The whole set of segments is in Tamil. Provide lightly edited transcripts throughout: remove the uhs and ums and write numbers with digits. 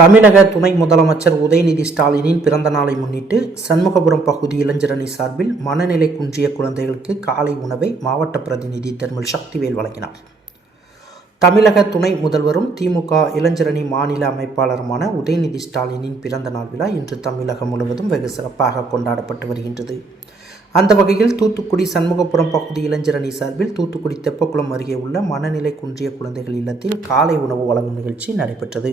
தமிழக துணை முதலமைச்சர் உதயநிதி ஸ்டாலினின் பிறந்த நாளை முன்னிட்டு சண்முகபுரம் பகுதி இளைஞரணி சார்பில் மனநிலை குன்றிய குழந்தைகளுக்கு காலை உணவை மாவட்ட பிரதிநிதி தர்மல் சக்திவேல் வழங்கினார். தமிழக துணை முதல்வரும் திமுக இளைஞரணி மாநில அமைப்பாளருமான உதயநிதி ஸ்டாலினின் பிறந்த நாள் விழா இன்று தமிழகம் முழுவதும் வெகு சிறப்பாக கொண்டாடப்பட்டு வருகின்றது. அந்த வகையில் தூத்துக்குடி சண்முகபுரம் பகுதி இளைஞரணி சார்பில் தூத்துக்குடி தெப்பக்குளம் அருகே உள்ள மனநிலை குன்றிய குழந்தைகள் இல்லத்தில் காலை உணவு வழங்கும் நிகழ்ச்சி நடைபெற்றது.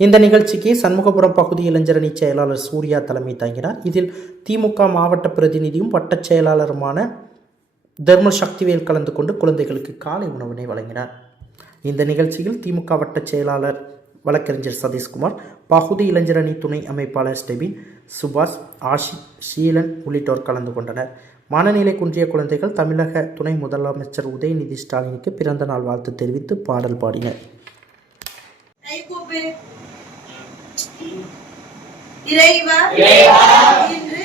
இந்த நிகழ்ச்சிக்கு சண்முகபுரம் பகுதி இளைஞரணி செயலாளர் சூர்யா தலைமை தாங்கினார். இதில் திமுக மாவட்ட பிரதிநிதியும் வட்டச் செயலாளருமான தர்மல் சக்திவேல் கலந்து கொண்டு குழந்தைகளுக்கு காலை உணவினை வழங்கினார். இந்த நிகழ்ச்சியில் திமுக வட்டச் செயலாளர் வழக்கறிஞர் சதீஷ்குமார், பகுதி இளைஞரணி துணை அமைப்பாளர் ஸ்டெபின், சுபாஷ், ஆஷிக், ஷீலன் உள்ளிட்டோர் கலந்து கொண்டனர். மனநிலை குன்றிய குழந்தைகள் தமிழக துணை முதலமைச்சர் உதயநிதி ஸ்டாலினுக்கு பிறந்த நாள் வாழ்த்து தெரிவித்து பாடல் பாடினர். இறைவா, இன்று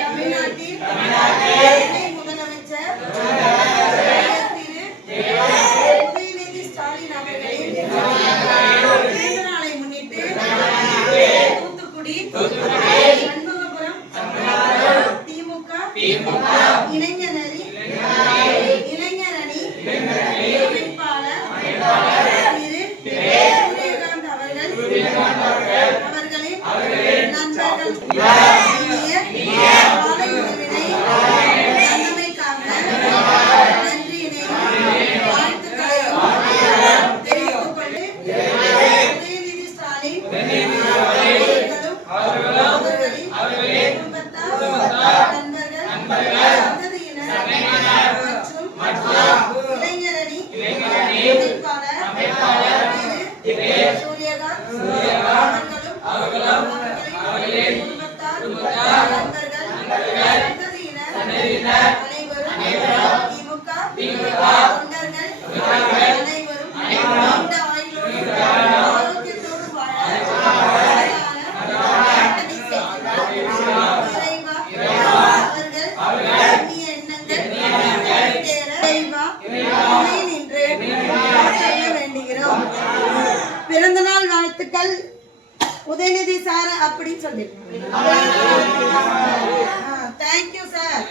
தமிழ்நாட்டில் முதலமைச்சர் உதயநிதி ஸ்டாலின் அவர்களின் பிறந்த நாளை முன்னிட்டு தூத்துக்குடி சண்முகபுரம் திமுக இளைஞரணி அமைப்பாளர் அவர்களின் நண்பர்கள் இனிய காலை உணவினை தந்தமைக்காக நன்றியினை வாழ்த்துக்களையும் தெரிவித்துக் கொண்டு உதயநிதி ஸ்டாலின் அவர்களின் குடும்பத்தார், நண்பர்கள், சந்ததியினர் மற்றும் இளைஞரணி அமைப்பாளர் சூரியகாந்த் அவர்களும் அவர்களின் குடும்பத்தார், நண்பர்கள், சந்ததியினர் அனைவரும் திமுக தொண்டர்கள் அனைவரும் நீண்ட ஆயுளோடு ஆரோக்கியத்தோடு வாழ இறைவா அவர்கள் எண்ணிய எண்ணங்கள் நின்று செய்ய வேண்டுகிறோம். பிறந்த நாள் வாழ்த்துக்கள் உதயநிதி சார் அப்படின்னு சொல்லிருக்கோம். Thank you sir.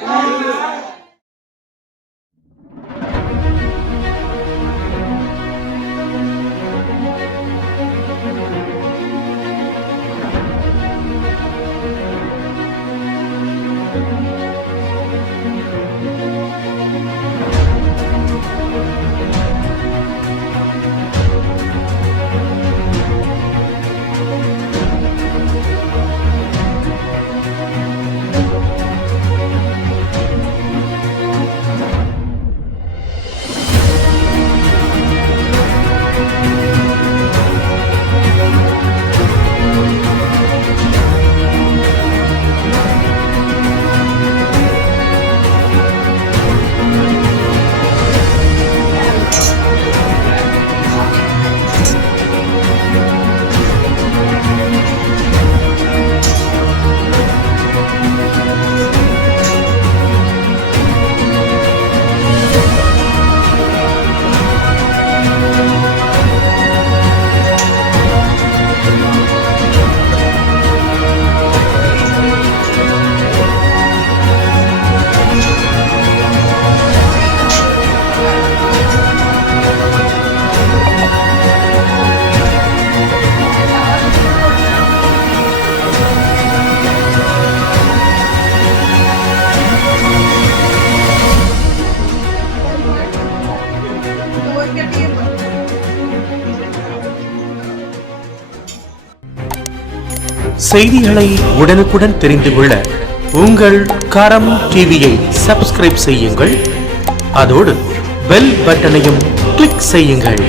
செய்திகளை உடனுக்குடன் தெரிந்து கொள்ள உங்கள் கரம் டிவியை சப்ஸ்கிரைப் செய்யுங்கள். அதோடு பெல் பட்டனையும் கிளிக் செய்யுங்கள்.